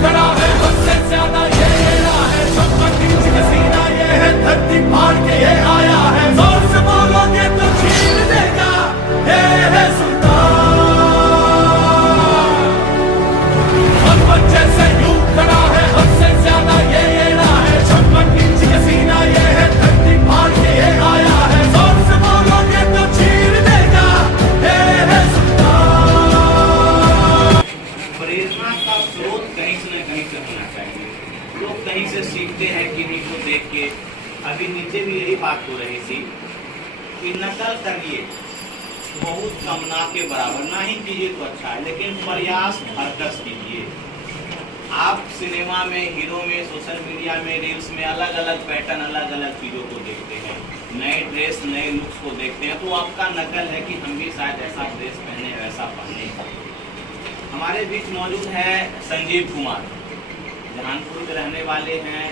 खड़ा है हमसे ज्यादा ये एड़ा है, सबका खींच के सीना ये है, धरती फाड़ के ये आया है, जोर से बोलोगे तो छीन देगा ये है सुल्तान। और बच्चे से यूं खड़ा है हमसे ज्यादा ये एड़ा है, सबका खींच के सीना ये है, धरती फाड़ के ये आया है, जोर से बोलोगे तो छीन देगा ये है सुल्तान। प्रेरणा का स्रोत कहीं से न कहीं से होना चाहिए। लोग कहीं से सीखते हैं किन्हीं को देख के। अभी नीचे भी यही बात हो रही थी कि नकल करिए बहुत कम ना के बराबर, ना ही कीजिए तो अच्छा है, लेकिन प्रयास भरकस कीजिए। आप सिनेमा में, हीरो में, सोशल मीडिया में, रील्स में अलग अलग पैटर्न, अलग अलग चीज़ों को देखते हैं, नए ड्रेस, नए लुक्स को देखते हैं, तो आपका नकल है कि हम भी शायद ऐसा ड्रेस पहने, वैसा पहने। हमारे बीच मौजूद है संजीव कुमार, जहानपुर के रहने वाले हैं।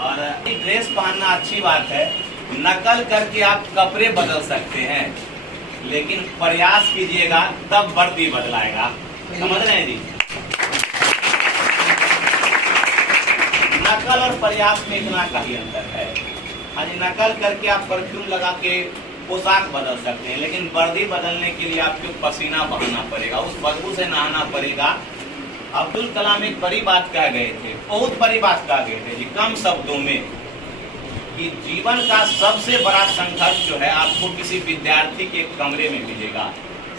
और ड्रेस पहनना अच्छी बात है, नकल करके आप कपड़े बदल सकते हैं, लेकिन प्रयास कीजिएगा तब वर्दी बदलाएगा। समझ रहे हैं जी? नकल और प्रयास में इतना का ही अंतर है। हाँ जी, नकल करके आप परफ्यूम लगा के पोशाक बदल सकते हैं, लेकिन वर्दी बदलने के लिए आपको पसीना बहाना पड़ेगा, उस बदबू से नहाना पड़ेगा। अब्दुल कलाम एक बड़ी बात कह गए थे, बहुत बड़ी बात कह गए थे जी, कम शब्दों में, कि जीवन का सबसे बड़ा संघर्ष जो है आपको किसी विद्यार्थी के कमरे में मिलेगा।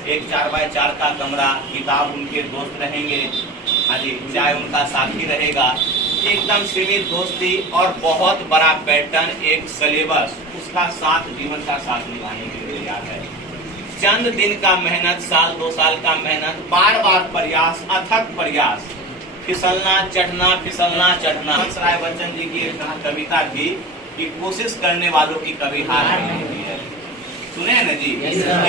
एक 4x4 का कमरा, किताब उनके दोस्त रहेंगे, हाँ जी, चाय उनका साथी रहेगा, एकदम सीमित दोस्ती और बहुत बड़ा पैटर्न, एक सिलेबस, उसका साथ, जीवन का साथ निभाने के लिए तैयार है। चंद दिन का मेहनत, साल 2 साल का मेहनत, बार बार प्रयास, अथक प्रयास, फिसलना चढ़ना, फिसलना चढ़ना। हंसराय बच्चन जी की एक कविता थी कि कोशिश करने वालों की कभी हार नहीं होती है। सुने हैं ना जी?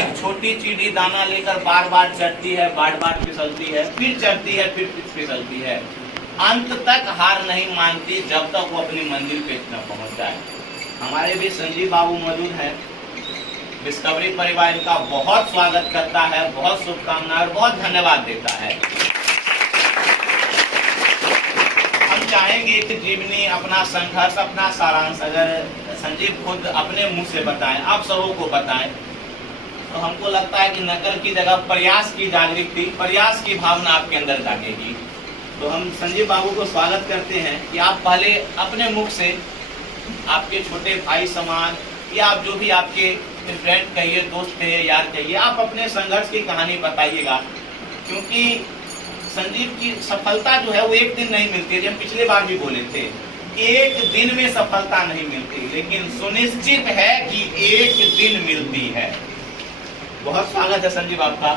एक छोटी चींटी दाना लेकर बार बार चढ़ती है, बार बार फिसलती है, फिर चढ़ती है, फिर फिसलती है, अंत तक हार नहीं मानती जब तक वो अपनी मंजिल पे न पहुंच जाए। हमारे भी संजीव बाबू मौजूद हैं। डिस्कवरी परिवार का बहुत स्वागत करता है, बहुत शुभकामनाएं और बहुत धन्यवाद देता है। हम चाहेंगे कि जीवनी, अपना संघर्ष, अपना सारांश अगर संजीव खुद अपने मुंह से बताएं, आप सबों को बताएं, तो हमको लगता है कि नकल की जगह प्रयास की जागृति, प्रयास की भावना आपके अंदर जागेगी। तो हम संजीव बाबू को स्वागत करते हैं कि आप पहले अपने मुख से, आपके छोटे भाई समान या आप जो भी आपके फ्रेंड कहिए, दोस्त कहिए, यार कहिए, आप अपने संघर्ष की कहानी बताइएगा। क्योंकि संजीव की सफलता जो है वो एक दिन नहीं मिलती है, हम पिछले बार भी बोले थे, एक दिन में सफलता नहीं मिलती, लेकिन सुनिश्चित है कि एक दिन मिलती है। बहुत स्वागत है संजीव आपका।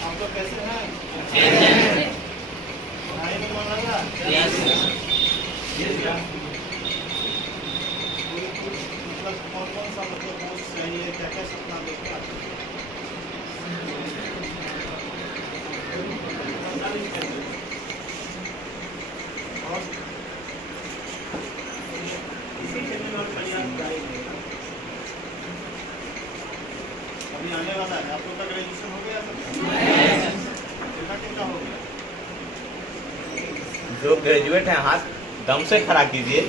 आप लोग कैसे हैं? पढ़ाई में मन लग रहा है? मतलब कौन सा मतलब कोर्स चाहिए, क्या क्या सपना देखते हैं? और इसी के लिए और प्रयास जारी रहेगा। अभी आने वाला है, आप लोग का ग्रेजुएशन हो गया सब? कितना हो गया? जो ग्रेजुएट है हाथ दम से खड़ा कीजिए।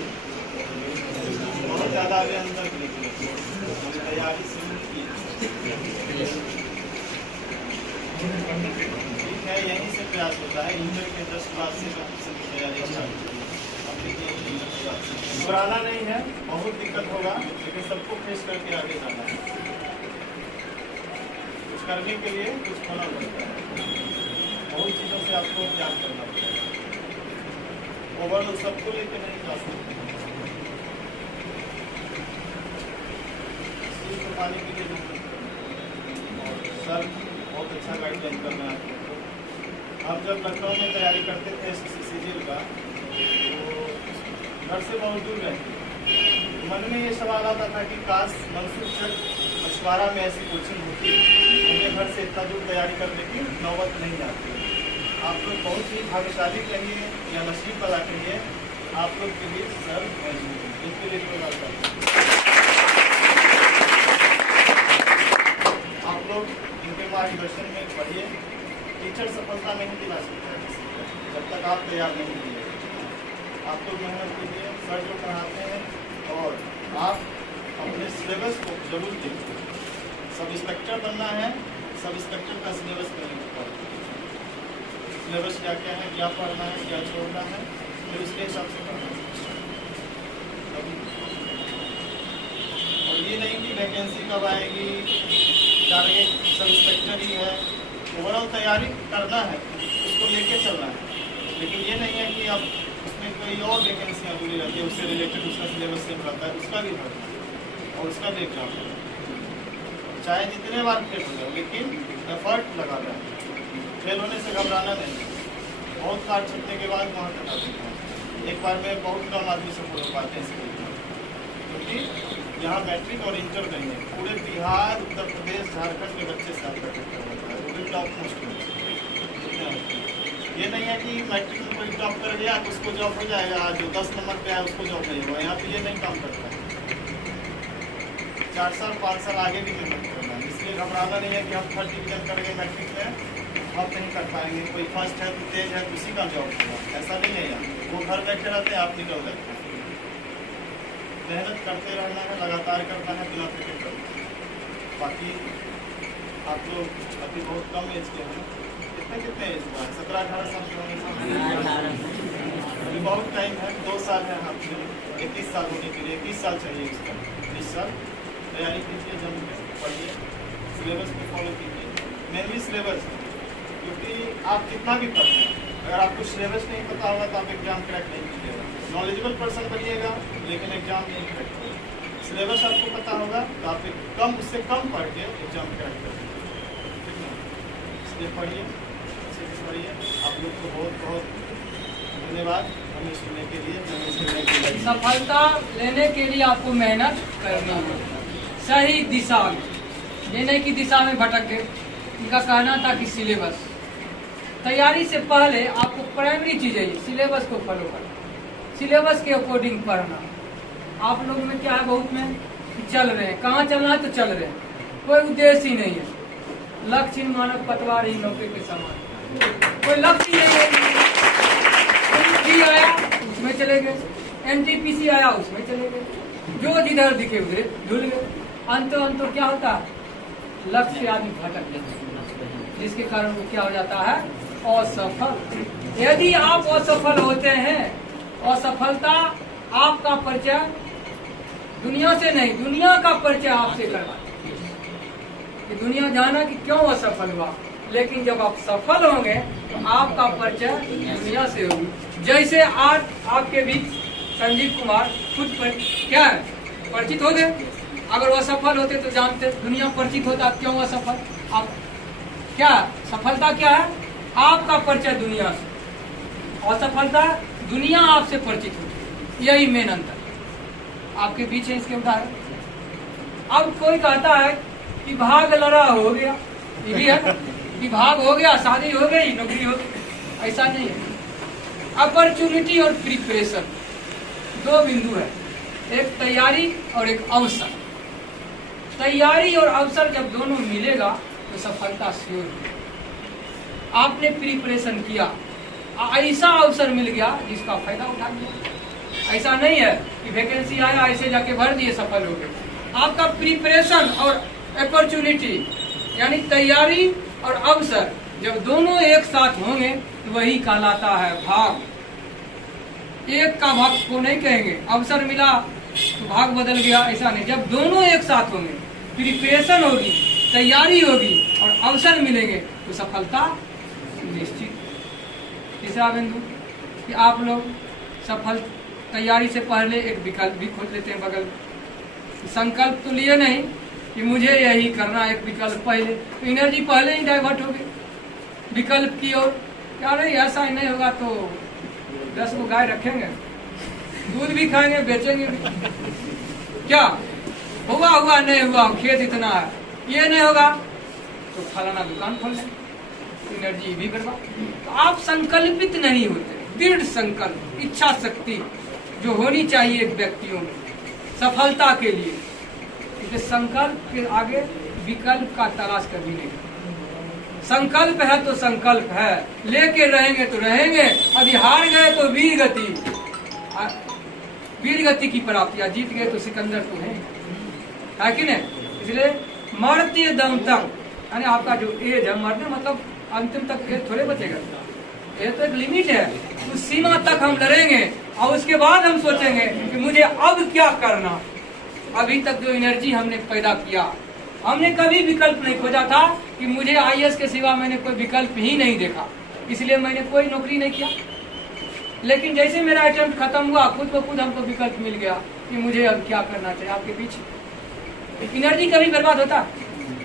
बहुत ज्यादा आगे अंदर तैयारी शुरू की। ठीक है, यहीं से प्रयास होता है। इंटर के 10 क्लास से तैयारी घबराना नहीं है, बहुत दिक्कत होगा, लेकिन सबको फेस करके आगे जाना है। कुछ करने के लिए कुछ होना पड़ता है, बहुत चीज़ों से आपको त्याग करना पड़ेगा। ओवरऑल सबको लेकर नहीं जा सकते, इसको पाने के लिए और सर बहुत अच्छा गाइडलाइन करना है। आप जब लखनऊ में तैयारी करते थे CCL का, तो घर से बहुत दूर रहते, मन में ये सवाल आता था कि काश मंसूर चक मछुआरा में ऐसी कोचिंग होती, हमें घर से इतना दूर तैयारी करने की नौबत नहीं आती। आप लोग बहुत ही भाग्यशाली कहिए या नसीब वाला कहिए, आप लोग के लिए सर इसके लिए जोरदार करते हैं। आप लोग इनके मार्गदर्शन में पढ़िए। टीचर सफलता नहीं दिला सकता है जब तक आप तैयार नहीं होंगे। आप लोग मेहनत कीजिए, सर जो पढ़ाते हैं, और आप अपने सिलेबस को जरूर देखिए। सब इंस्पेक्टर बनना है, सब इंस्पेक्टर का सिलेबस करने का सिलेबस क्या क्या है, क्या पढ़ना है, क्या छोड़ना है, फिर उसके हिसाब से पढ़ना है। और ये नहीं कि वैकेंसी कब आएगी, टारगेट सब इंस्पेक्टर ही है। ओवरऑल तैयारी करना है, उसको लेके चलना है, लेकिन ये नहीं है कि अब उसमें कोई और वैकेंसियाँ जुड़ी रहती है, उससे रिलेटेड उसका सिलेबस सेम रहता है, उसका भी भरना है और उसका भी एग्जाम है। चाहे जितने बार फेल हो जाए, लेकिन एफर्ट लगाना है। फेल होने से घबराना नहीं, बहुत काट छुटने के बाद वहाँ तक आते हैं। एक बार में बहुत कम आदमी सफल हो पाते हैं इसके लिए, क्योंकि यहाँ मैट्रिक और इंटर नहीं है। पूरे बिहार, उत्तर प्रदेश, झारखंड के बच्चे साथ करते हैं, वो भी टॉप मोस्ट में। ये नहीं है कि मैट्रिक में कोई टॉप कर गया तो उसको जॉब हो जाएगा, जो 10 नंबर पे है उसको जॉब नहीं होगा। यहाँ पे ये नहीं काम करता है। 4 साल 5 साल आगे भी मेहनत करना है। इसलिए घबराना नहीं है कि हम 3rd डिवीजन करेंगे मैट्रिक में, हम नहीं कर पाएंगे। कोई फर्स्ट है तो तेज है तो उसी का जॉब होगा, ऐसा नहीं है। यहाँ वो घर बैठे रहते हैं, आप निकल सकते हैं। मेहनत करते रहना है, लगातार करना है, बिना फिक्र कर। बाकी आप लोग अभी बहुत कम एज के हैं। कितने एज हुआ है? 17-18 साल के होंगे। अभी बहुत टाइम है, 2 साल है हाथ में। 21 साल होने के लिए 21 साल चाहिए उसका। 20 साल तैयारी कीजिए, जम के पढ़िए, सिलेबस को फॉलो कीजिए। मेनली सिलेबस, क्योंकि आप कितना भी पढ़ लें, अगर आपको सिलेबस नहीं पता होगा तो आप एग्जाम क्रैक नहीं कीजिएगा। नॉलेजेबल पर्सन बनिएगा लेकिन एग्जाम नहीं क्रैक करेगा। सिलेबस आपको पता होगा तो आप उससे कम पढ़ के एग्जाम क्रैक करेंगे। ठीक है, इसलिए पढ़िए, अच्छे से पढ़िए। आप लोग को बहुत बहुत धन्यवाद हमें सुनने के लिए। सफलता लेने के लिए आपको मेहनत करनी है, सही दिशा में, ये नहीं कि दिशा में भटक गए। इनका कहना था कि सिलेबस तैयारी से पहले आपको प्राइमरी चीज है सिलेबस को फॉलो करना, सिलेबस के अकॉर्डिंग पढ़ना। आप लोग में क्या है, बहुत में कि चल रहे हैं, कहाँ चलना है तो चल रहे हैं, कोई उद्देश्य ही नहीं है। लक्ष्य मानव पतवार ही नौके के समान, कोई लक्ष्य नहीं है। आया उसमें चले गए, NTPC आया उसमें चले गए, जो जिधर दिखे उधर झुल गए। अंत क्या होता है, लक्ष्य से आदमी भटक जाता है, जिसके कारण वो क्या हो जाता है, असफल। यदि आप असफल होते हैं, असफलता आपका परिचय दुनिया से नहीं, दुनिया का परिचय आपसे करवाती है कि दुनिया जाना कि क्यों असफल हुआ। लेकिन जब आप सफल होंगे तो आपका परिचय दुनिया से होगी। जैसे आज आपके बीच संजीव कुमार खुद पर क्या है, परिचित हो गए। अगर वो सफल होते तो जानते, दुनिया परिचित होता, क्यों असफल। आप क्या सफलता क्या है, आपका परिचय दुनिया से, असफलता दुनिया आपसे परिचित होती, यही मेन अंतर आपके बीच है। इसके उदाहरण, अब कोई कहता है कि भाग लड़ा हो गया, ये भी है कि भाग हो गया, शादी हो गई, नौकरी हो गई, ऐसा नहीं है। अपॉर्चुनिटी और प्रिपरेशन 2 बिंदु है, एक तैयारी और एक अवसर। तैयारी और अवसर जब दोनों मिलेगा तो सफलता श्योर है। आपने प्रिपरेशन किया, ऐसा अवसर मिल गया जिसका फायदा उठा लिया। ऐसा नहीं है कि वैकेंसी आया ऐसे जाके भर दिए सफल हो गए। आपका प्रिपरेशन और अपॉर्चुनिटी यानी तैयारी और अवसर जब दोनों एक साथ होंगे तो वही कहलाता है भाग। एक का भाग को नहीं कहेंगे, अवसर मिला तो भाग बदल गया, ऐसा नहीं। जब दोनों एक साथ होंगे, प्रिपरेशन होगी, तैयारी होगी और अवसर मिलेंगे तो सफलता निश्चित। तीसरा बिंदु कि आप लोग सफल तैयारी से पहले एक विकल्प भी खोज लेते हैं बगल में। संकल्प तो लिए नहीं कि मुझे यही करना, एक विकल्प पहले, तो एनर्जी पहले ही डाइवर्ट हो गई विकल्प की ओर। क्या नहीं, ऐसा ही नहीं होगा तो 10 को गाय रखेंगे, दूध भी खाएंगे, बेचेंगे भी। क्या हुआ नहीं हुआ, खेत इतना है, ये नहीं होगा तो फलाना दुकान खोल लें, एनर्जी भी बर्बाद। तो आप संकल्पित नहीं होते, दृढ़ संकल्प, इच्छा शक्ति जो होनी चाहिए व्यक्तियों में सफलता के लिए, इसलिए संकल्प के आगे विकल्प का तलाश कभी नहीं। संकल्प है तो संकल्प है, लेके रहेंगे तो रहेंगे। अभी हार गए तो वीर गति की प्राप्ति, जीत गए तो सिकंदर तो है कि नहीं। इसलिए मरते दम तक, यानी आपका जो एज है, मरने मतलब अंतिम तक एज थोड़े बचेगा, ये तो एक लिमिट है, उस सीमा तक हम लड़ेंगे और उसके बाद हम सोचेंगे कि मुझे अब क्या करना। अभी तक जो एनर्जी हमने पैदा किया, हमने कभी विकल्प नहीं खोजा था कि मुझे आईएएस के सिवा मैंने कोई विकल्प ही नहीं देखा, इसलिए मैंने कोई नौकरी नहीं किया। लेकिन जैसे मेरा अटेम्प्ट खत्म हुआ, खुद ब खुद हमको विकल्प मिल गया कि मुझे अब क्या करना चाहिए। आपके पीछे एनर्जी कभी बर्बाद होता,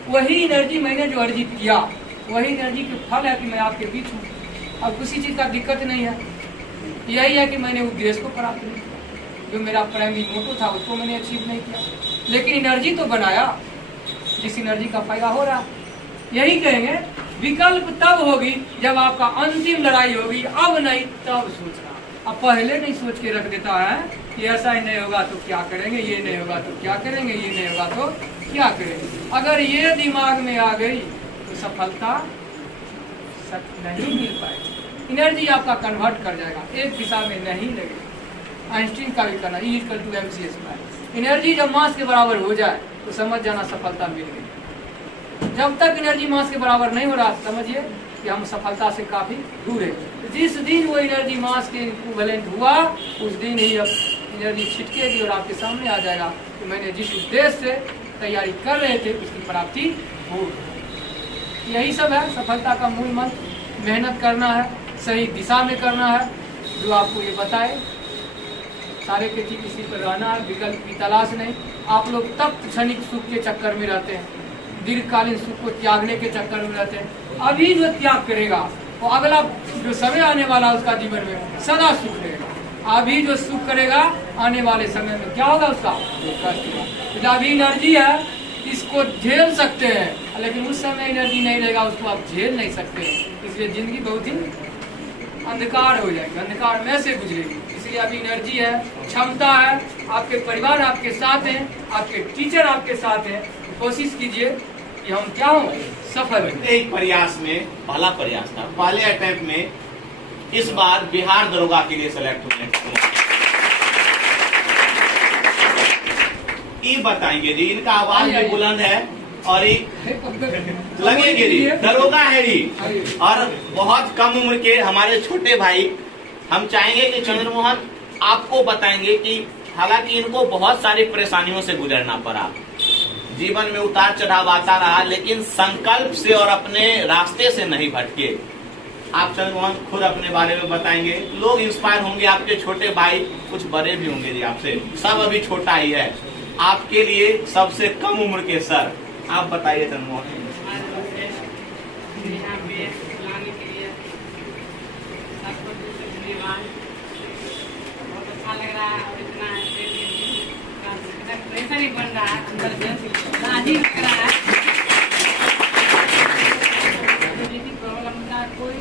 वही एनर्जी मैंने जो अर्जित किया, वही एनर्जी के फल है कि मैं आपके बीच हूँ। अब किसी चीज का दिक्कत नहीं है, यही है कि मैंने उद्देश्य को प्राप्त नहीं किया, जो मेरा प्राइमरी मोटो था उसको मैंने अचीव नहीं किया, लेकिन एनर्जी तो बनाया, जिस एनर्जी का फायदा हो रहा। यही कहेंगे विकल्प तब होगी जब आपका अंतिम लड़ाई होगी, अब नहीं तब सोचना। अब पहले नहीं सोच के रख देता है कि ऐसा ही नहीं होगा तो क्या करेंगे, ये नहीं होगा तो क्या करेंगे, ये नहीं होगा तो क्या करेंगे। अगर ये दिमाग में आ गई तो सफलता नहीं मिल पाएगी। एनर्जी आपका कन्वर्ट कर जाएगा, एक दिशा में नहीं लगेगा। आइंस्टीन का भी कहना E=mc²। एनर्जी जब मास के बराबर हो जाए तो समझ जाना सफलता मिल गई। जब तक एनर्जी मास के बराबर नहीं हो रहा, समझिए कि हम सफलता से काफी दूर है। जिस दिन वो एनर्जी मास के इक्विवेलेंट हुआ, उस दिन ही अब एनर्जी छिटकेगी और आपके सामने आ जाएगा कि मैंने जिस उद्देश्य से तैयारी कर रहे थे उसकी प्राप्ति हो। यही सब है सफलता का मूल मंत्र। मेहनत करना है, सही दिशा में करना है, जो आपको ये बताए। सारे के ठीक इसी पर रहना है, विकल्प की तलाश नहीं। आप लोग तब क्षणिक सुख के चक्कर में रहते हैं, दीर्घकालीन सुख को त्यागने के चक्कर में रहते हैं। अभी जो त्याग करेगा वो अगला जो समय आने वाला उसका जीवन में सदा सुख रहेगा। अभी जो सुख करेगा आने वाले समय में क्या होगा, उसका कष्ट होगा। अभी एनर्जी है, इसको झेल सकते हैं, लेकिन उस समय एनर्जी नहीं रहेगा, उसको आप झेल नहीं सकते। इसलिए जिंदगी बहुत ही अंधकार हो जाएगी, अंधकार में से गुजरेगी। इसलिए अभी एनर्जी है, क्षमता है, आपके परिवार आपके साथ हैं, आपके टीचर आपके साथ हैं। कोशिश कीजिए कि हम क्या हो, सफल हो। एक प्रयास में, पहला प्रयास था, पहले अटेम्प्ट में इस बार बिहार दरोगा के लिए सेलेक्ट हुए। ये बताएंगे जी, इनका आवाज भी बुलंद है और लगेंगे जी, दरोगा है जी, और बहुत कम उम्र के हमारे छोटे भाई। हम चाहेंगे कि चंद्रमोहन आपको बताएंगे कि हालांकि इनको बहुत सारी परेशानियों से गुजरना पड़ा, जीवन में उतार चढ़ाव आता रहा, लेकिन संकल्प से और अपने रास्ते से नहीं भटके। आप चंद्रमोहन खुद अपने बारे में बताएंगे, लोग इंस्पायर होंगे। आपके छोटे भाई कुछ बड़े भी होंगे जी आपसे, सब अभी छोटा ही है। आपके लिए सबसे कम उम्र के सर, आप बताइए चंद्रमोहन। बहुत अच्छा लग रहा है और इतना प्रेशर ही बन रहा है, अंदर राजी लग रहा है। प्रॉब्लम होता है, कोई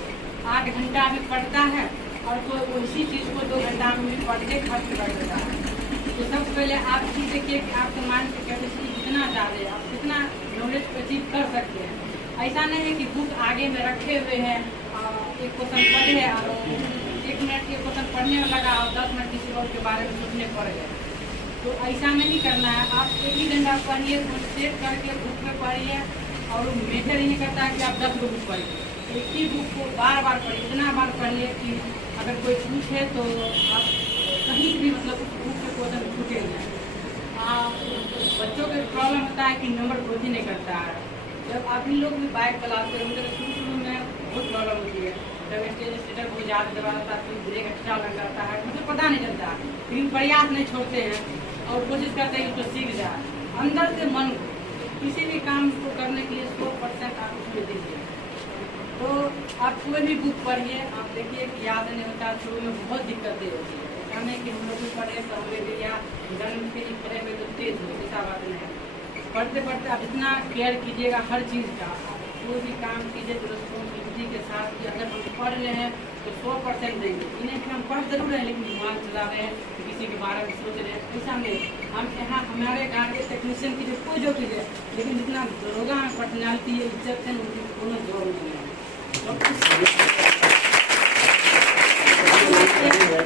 8 घंटा में पढ़ता है और कोई उसी चीज को 2 घंटा में पढ़ के खत्म कर देता है। तो सबसे पहले आप चीज देखिए कि आपके माइंड की कैपेसिटी कितना ज़्यादा है, आप कितना नॉलेज अचीव कर सकते हैं। ऐसा नहीं है कि बुक आगे में रखे हुए हैं, एक क्वेश्चन पढ़े और 1 मिनट के क्वेश्चन पढ़ने में लगा और 10 मिनट किसी और के बारे में सोचने पड़ गए। तो ऐसा में नहीं करना है। आप 1 ही घंटा पढ़िए, सेट करके बुक में पढ़िए, और मेजर नहीं करता है कि आप 10 बुक पढ़िए। एक ही बुक को बार बार पढ़िए, इतना बार पढ़िए कि अगर कोई पूछे तो आप कहीं भी मतलब उस बुक के क्वेश्चन छूटे नहीं। बच्चों के प्रॉब्लम होता है कि नंबर ग्रोथ ही नहीं करता है। जब आप ही लोग भी बाइक चलाते हैं, मुझे शुरू में बहुत प्रॉब्लम होती है। जब स्टेज स्टेटर बहुत ज़्यादा दबाता है तो ब्रेक एक्स्ट्रा लग जाता है, मतलब पता नहीं चलता, लेकिन प्रयास नहीं छोड़ते हैं और कोशिश करते हैं कि उसको सीख जाए। अंदर से मन किसी भी काम को करने के लिए 100% आप उसमें दीजिए। तो आप कोई भी बुक पढ़िए, आप देखिए कि याद नहीं होता, शुरू में बहुत दिक्कतें होती है। ऐसा नहीं कि हम लोग भी पढ़े तो हमें या जन्म के लिए पढ़े हुए तो तेज हो, ऐसा बात नहीं है। पढ़ते पढ़ते आप इतना केयर कीजिएगा हर चीज़ का, कोई भी काम कीजिए तो रिस्पॉन्सिबिलिटी के साथ कि अगर हम पढ़ रहे हैं तो 100% देंगे। इन्हें कि हम पढ़ जरूर रहे हैं लेकिन दिमाग चला रहे हैं, किसी के बारे में सोच रहे हैं, ऐसा नहीं। हम यहाँ हमारे गाँव के टेक्नीशियन की जो कोई जो चीज़ है, लेकिन जितना दरोगा में पर्सनैलिटी है, इज्जत है, उनकी कोनो जोर नहीं है।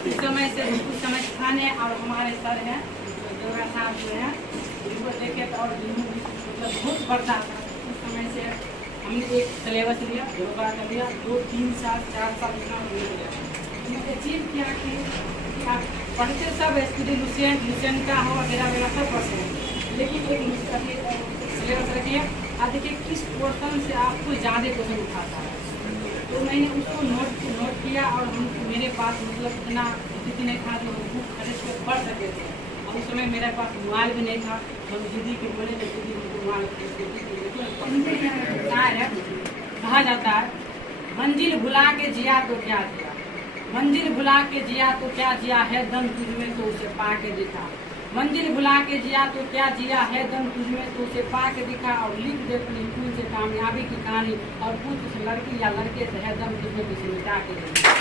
इस समय से कुछ समय थाने और हमारे सर हैं दरोगा साहब जो हैं, उनको देखे तो और मतलब बहुत बढ़ता था। उस समय से हमने एक सिलेबस लिया, दरोगा का लिया, 2, 3 साल 4 साल इतना मिल गया। हमने अचीव किया कि आप पढ़ते सब स्टूडेंट लुसेंट का हो वगैरह सब पढ़ते हैं, लेकिन एक सिलेबस रखिए आप देखिए किस पोर्शन से आपको ज़्यादा क्वेश्चन उठाता है। तो मैंने उसको नोट किया और हम मेरे पास मतलब इतना स्थिति नहीं था जो हम बुक खरीद के पढ़ सके थे। और उस समय मेरे पास मोबाइल भी नहीं था, हम दीदी के बोले तो दीदी मुझे मोबाइल कहा जाता है, मंजिल भुला के जिया तो क्या जिया, मंजिल भुला के जिया तो क्या जिया है, दम तुझमें तो उसे पा के दिखा। मंजिल भुला के जिया तो क्या जिया है, दम तुझमें तो उसे पा के दिखा। और लिख दे अपनी स्कूल से कामयाबी की कहानी, और पूछ उस लड़की या लड़के से है, दम तुझमें तो उसे मिटा के दिखा।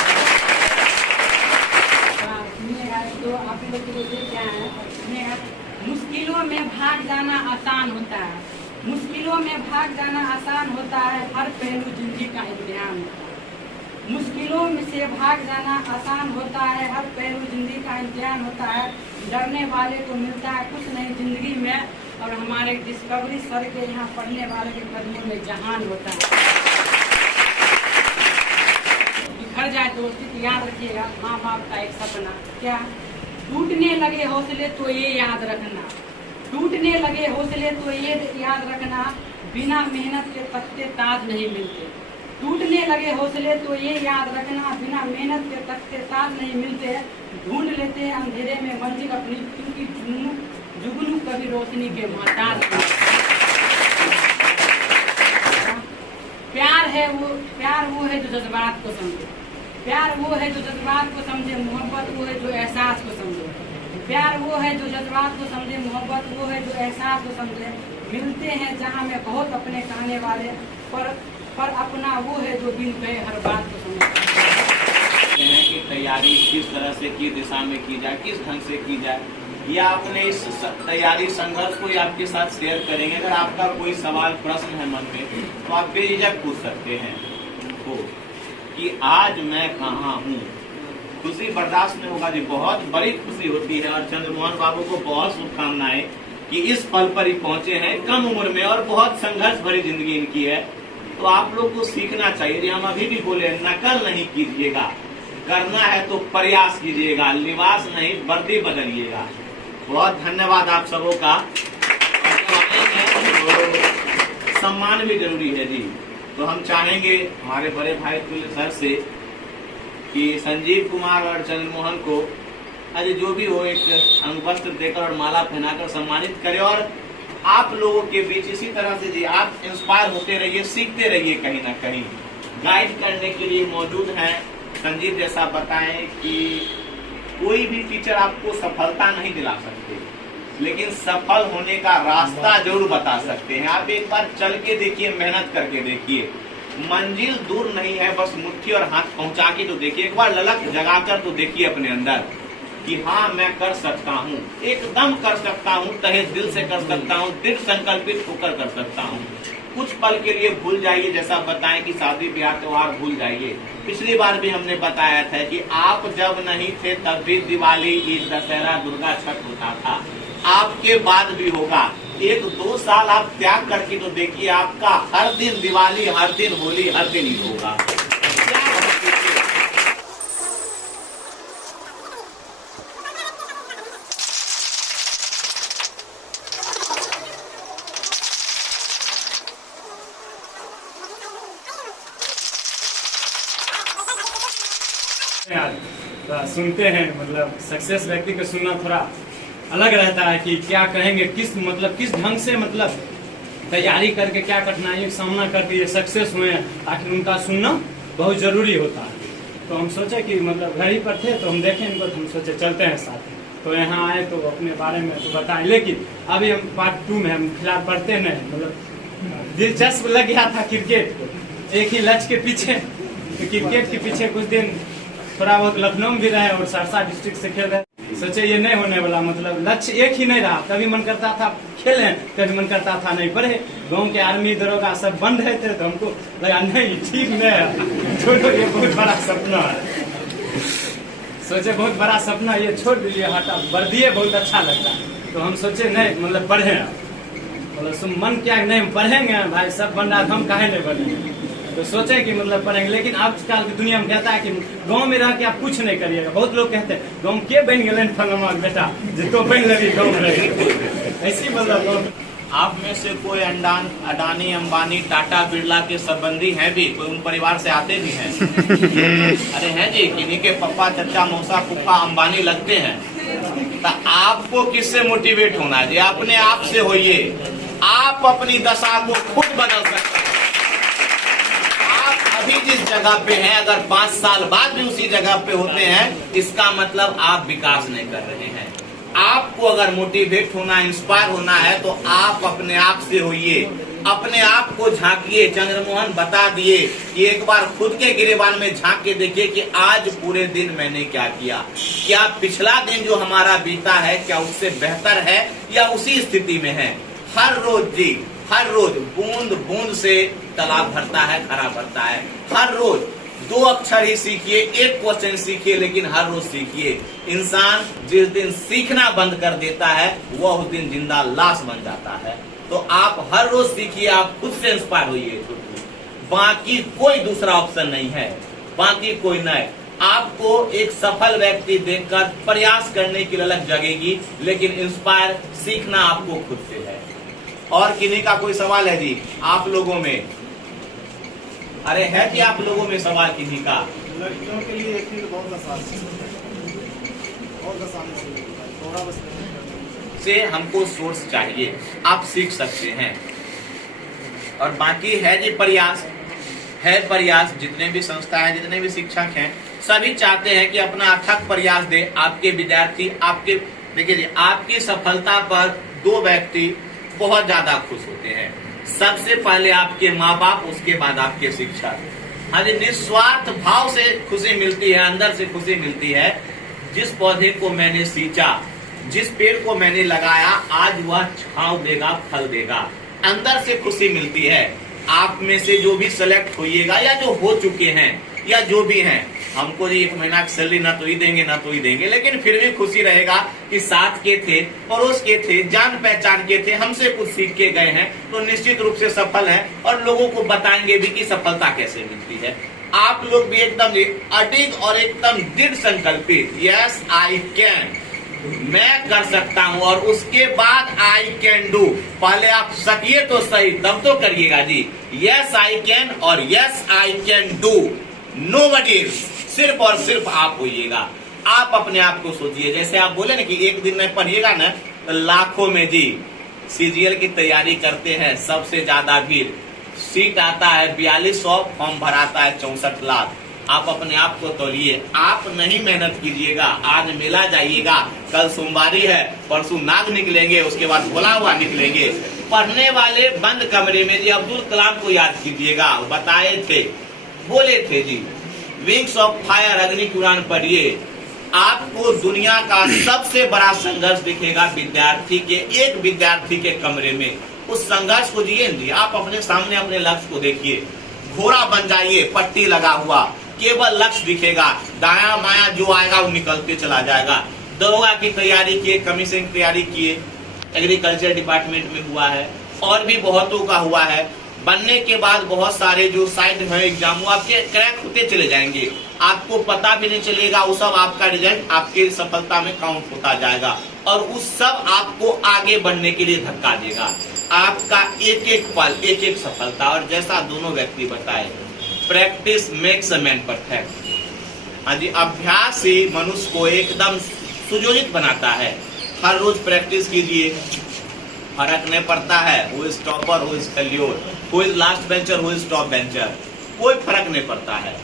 सुनिएगा तो आप लोग को ये क्या है, सुनिएगा। मुश्किलों में भाग जाना आसान होता है, मुश्किलों में भाग जाना आसान होता है, हर पहलू जिंदगी का इम्तिहान होता है। मुश्किलों में से भाग जाना आसान होता है, हर पहलू जिंदगी का इम्तिहान होता है। डरने वाले को मिलता है कुछ नहीं जिंदगी में, और हमारे डिस्कवरी सर के यहाँ पढ़ने वाले के कदमों में जहान होता है। बिखर जाए दोस्ती याद रखिएगा, माँ बाप का एक सपना क्या, टूटने लगे हौसले तो ये याद रखना, टूटने लगे हौसले तो ये याद रखना, बिना मेहनत के पत्ते ताज नहीं मिलते। टूटने लगे हौसले तो ये याद रखना, बिना मेहनत के पत्ते ताज नहीं मिलते। ढूंढ लेते हैं अंधेरे में मंजिल अपनी, क्योंकि जुगनू कभी रोशनी के मोहताज। प्यार वो है जो जज्बात को समझे, प्यार वो है जो जज्बात को समझे, मोहब्बत वो है जो एहसास को समझे। प्यार वो है जो जज्बात को समझे, मोहब्बत वो है जो एहसास को समझे। मिलते हैं जहाँ में बहुत अपने कहने वाले, पर अपना वो है जो बिन कहे हर बात को समझे। कि तैयारी किस तरह से की दिशा में की जाए, किस ढंग से की जाए, या अपने इस तैयारी संघर्ष को आपके साथ शेयर करेंगे। अगर आपका कोई सवाल प्रश्न है मन में तो आप बेझिझक पूछ सकते हैं तो कि आज मैं कहाँ हूँ। खुशी बर्दाश्त में होगा जी, बहुत बड़ी खुशी होती है। और चंद्रमोहन बाबू को बहुत शुभकामनाएं कि इस पल पर ही पहुंचे हैं कम उम्र में, और बहुत संघर्ष भरी जिंदगी इनकी है। तो आप लोग को सीखना चाहिए। जी हम अभी भी बोले, नकल नहीं कीजिएगा, करना है तो प्रयास कीजिएगा, लिबास नहीं वर्दी बदलिएगा। बहुत धन्यवाद आप सबों का। तो सम्मान भी जरूरी है जी। तो हम चाहेंगे हमारे बड़े भाई तुल्य सर से कि संजीव कुमार और चंद्रमोहन को आज जो भी हो एक अंगवस्त्र देकर और माला पहनाकर सम्मानित करें। और आप लोगों के बीच इसी तरह से जी आप इंस्पायर होते रहिए, सीखते रहिए। कहीं ना कहीं गाइड करने के लिए मौजूद हैं। संजीव जैसा बताएं कि कोई भी टीचर आपको सफलता नहीं दिला सकते, लेकिन सफल होने का रास्ता जरूर बता सकते हैं। आप एक बार चल के देखिए, मेहनत करके देखिए, मंजिल दूर नहीं है, बस मुट्ठी और हाथ पहुंचा के तो देखिए। एक बार ललक जगाकर तो देखिए अपने अंदर कि हाँ मैं कर सकता हूँ, एकदम कर सकता हूँ, तहे दिल से कर सकता हूँ, दृढ़ संकल्पित होकर कर सकता हूँ। कुछ पल के लिए भूल जाइए, जैसा बताएं कि शादी ब्याह त्योहार भूल जाइए। पिछली बार भी हमने बताया था कि आप जब नहीं थे तब भी दिवाली, ईद, दशहरा, दुर्गा, छठ होता था, आपके बाद भी होगा। 1-2 साल आप त्याग करके तो देखिए, आपका हर दिन दिवाली, हर दिन होली, हर दिन ईद होगा। सुनते हैं, मतलब सक्सेस व्यक्ति को सुनना थोड़ा अलग रहता है कि क्या कहेंगे, किस ढंग से मतलब तैयारी करके क्या कठिनाइयों का सामना करके ये सक्सेस हुए हैं, आखिर उनका सुनना बहुत जरूरी होता है। तो हम सोचे कि मतलब घर ही पर थे तो हम देखें इनको, तो हम सोचे चलते हैं साथ। तो यहाँ आए तो अपने बारे में तो बताएं, लेकिन अभी हम पार्ट 2 में हम फिलहाल पढ़ते नहीं। मतलब दिलचस्प लग गया था क्रिकेट को, एक ही लक्ष्य के पीछे, क्रिकेट के पीछे कुछ दिन थोड़ा बहुत लखनऊ में भी रहे और सहरसा डिस्ट्रिक्ट से खेल रहे। सोचे ये नहीं होने वाला, मतलब लक्ष्य एक ही नहीं रहा। कभी मन करता था खेलें, कभी मन करता था नहीं पढ़े। गांव के आर्मी दरोगा सब बन रहे थे तो हमको लगा नहीं ठीक नहीं, छोड़ो ये बहुत बड़ा सपना है। सोचे बहुत बड़ा सपना ये छोड़ दीजिए, हटा वर्दी बहुत अच्छा लगता है। तो हम सोचे नहीं मतलब पढ़े, मतलब मन क्या नहीं पढ़ेंगे भाई, सब बन रहा हम काहे नहीं बनेंगे। तो सोचे कि मतलब पढ़ेंगे, लेकिन आजकल की दुनिया में कहता है कि गांव में रह के आप कुछ नहीं करिएगा। बहुत लोग कहते हैं गांव के बन गए फलमा बेटा जितो बन लगी गाँव में, ऐसी मतलब। आप में से कोई अडानी अंबानी टाटा बिरला के संबंधी हैं भी, कोई उन परिवार से आते भी हैं? अरे हैं जी, किन्हीं के पापा चाचा मौसा फूफा अंबानी लगते हैं। तो आपको किससे मोटिवेट होना है जी? अपने आप से होइए। आप अपनी दशा को खुद बदल सकते हैं। आप अभी जिस जगह पे हैं, अगर 5 साल बाद भी उसी जगह पे होते हैं, इसका मतलब आप विकास नहीं कर रहे हैं। आपको अगर मोटिवेट होना, इंस्पायर होना है तो आप अपने आप से होइए, अपने आप को झांकिए। चंद्रमोहन बता दिए कि एक बार खुद के गिरेबान में झांक के देखिए कि आज पूरे दिन मैंने क्या किया। क्या पिछला दिन जो हमारा बीता है क्या उससे बेहतर है या उसी स्थिति में है? हर रोज जी, हर रोज बूंद बूंद से तालाब भरता है, खरा भरता है। हर रोज 2 अक्षर ही सीखिए, 1 क्वेश्चन सीखिए, लेकिन हर रोज सीखिए। इंसान जिस दिन सीखना बंद कर देता है वह उस दिन जिंदा लाश बन जाता है। तो आप हर रोज सीखिए, आप खुद से इंस्पायर होइए। बाकी कोई दूसरा ऑप्शन नहीं है, बाकी कोई नहीं। आपको एक सफल व्यक्ति देखकर प्रयास करने की ललक जगेगी, लेकिन इंस्पायर सीखना आपको खुद से है। और किन्हीं का कोई सवाल है जी आप लोगों में? अरे है कि आप लोगों में सवाल किन्हीं का? लड़कियों के लिए एक चीज बहुत आसान है, बहुत आसान है, थोड़ा बस से हमको सोर्स चाहिए, आप सीख सकते हैं। और बाकी है जी प्रयास, है प्रयास। जितने भी संस्था है, जितने भी शिक्षक हैं, सभी चाहते हैं कि अपना अथक प्रयास दे। आपके विद्यार्थी, आपके देखिए जी, आपकी सफलता पर 2 व्यक्ति बहुत ज्यादा खुश होते हैं। सबसे पहले आपके माँ बाप, उसके बाद आपके शिक्षक। हाँ जी, निस्वार्थ भाव से खुशी मिलती है, अंदर से खुशी मिलती है। जिस पौधे को मैंने सींचा, जिस पेड़ को मैंने लगाया, आज वह छांव देगा, फल देगा, अंदर से खुशी मिलती है। आप में से जो भी सेलेक्ट होइएगा या जो हो चुके हैं या जो भी हैं, हमको जी 1 महीना की सैलरी ना तो ही देंगे ना तो ही देंगे, लेकिन फिर भी खुशी रहेगा कि साथ के थे, पड़ोस के थे, जान पहचान के थे, हमसे कुछ सीख के गए हैं, तो निश्चित रूप से सफल है। और लोगों को बताएंगे भी कि सफलता कैसे मिलती है। आप लोग भी एकदम अडिग और एकदम दृढ़ संकल्पित, यस आई कैन, मैं कर सकता हूं, और उसके बाद आई कैन डू। पहले आप सकिए तो सही, तब तो करिएगा जी। यस आई कैन और yes I can do, nobody else, सिर्फ और सिर्फ आप होइएगा। आप अपने आप को सोचिए, जैसे आप बोले ना कि एक दिन में पढ़िएगा ना तो लाखों में जी सीजीएल की तैयारी करते हैं, सबसे ज्यादा भीड़। सीट आता है 4200, फॉर्म भराता है 64 लाख। आप अपने आप को तोलिए, आप नहीं मेहनत कीजिएगा। आज मेला जाइएगा, कल सोमवारी है, परसों नाग निकलेंगे, उसके बाद भोला हुआ निकलेंगे। पढ़ने वाले बंद कमरे में जी अब्दुल कलाम को याद कीजिएगा, बताए थे, बोले थे जी, विंग्स ऑफ फायर अग्नि कुरान पढ़िए। आपको दुनिया का सबसे बड़ा संघर्ष दिखेगा विद्यार्थी के, एक विद्यार्थी के कमरे में। उस संघर्ष को जिए। आप अपने सामने अपने लक्ष्य को देखिए, घोड़ा बन जाइए, पट्टी लगा हुआ, केवल लक्ष्य दिखेगा, दाया माया जो आएगा वो निकलते चला जाएगा। दरोगा की तैयारी किए, कमीशन की तैयारी किए, एग्रीकल्चर डिपार्टमेंट में हुआ है, और भी बहुतों का हुआ है। बनने के बाद बहुत सारे जो साइड में एग्जाम आपके क्रैक होते चले जाएंगे, आपको पता भी नहीं चलेगा। वो सब आपका रिजल्ट आपके सफलता में काउंट होता जाएगा, और उस सब आपको आगे बढ़ने के लिए धक्का देगा। आपका एक एक पल, एक एक सफलता। और जैसा दोनों व्यक्ति बताए, practice makes a man perfect. हाँ जी, अभ्यास ही मनुष्य को एकदम सुयोजित बनाता है। हर रोज प्रैक्टिस कीजिए, फर्क नहीं पड़ता है who is topper, who is failure, who is last bencher, who is top bencher, कोई फर्क नहीं पड़ता है।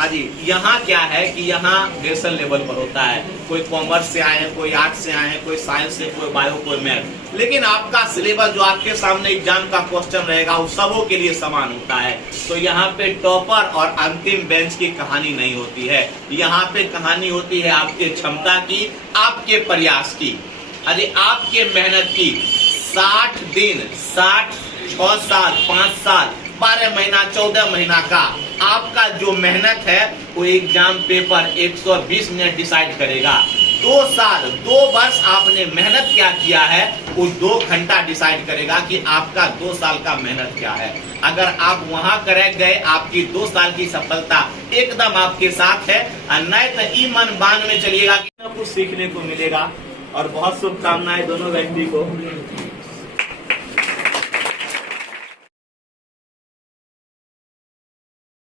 हाँ जी, यहाँ क्या है कि यहाँ नेशनल लेवल पर होता है। कोई कॉमर्स से आए हैं, कोई आर्ट्स से आए हैं, कोई साइंस से, कोई बायो, कोई मैथ। लेकिन आपका सिलेबस जो आपके सामने एग्जाम का क्वेश्चन रहेगा वो सबों के लिए समान होता है। तो यहाँ पे टॉपर और अंतिम बेंच की कहानी नहीं होती है। यहाँ पे कहानी होती है आपके क्षमता की, आपके प्रयास की, अरे आपके मेहनत की। 60 दिन, 6 साल, 5 साल, 12 महीना, 14 महीना का आपका जो मेहनत है वो एग्जाम पेपर 120 मिनट डिसाइड करेगा। 2 साल, 2 वर्ष आपने मेहनत क्या किया है वो 2 घंटा डिसाइड करेगा कि आपका 2 साल का मेहनत क्या है। अगर आप वहां करेक्ट गए, आपकी 2 साल की सफलता एकदम आपके साथ है। और नहीं तो ई मन बांध में चलिएगा कि कुछ सीखने को मिलेगा। और बहुत शुभकामनाएं दोनों व्यक्ति को।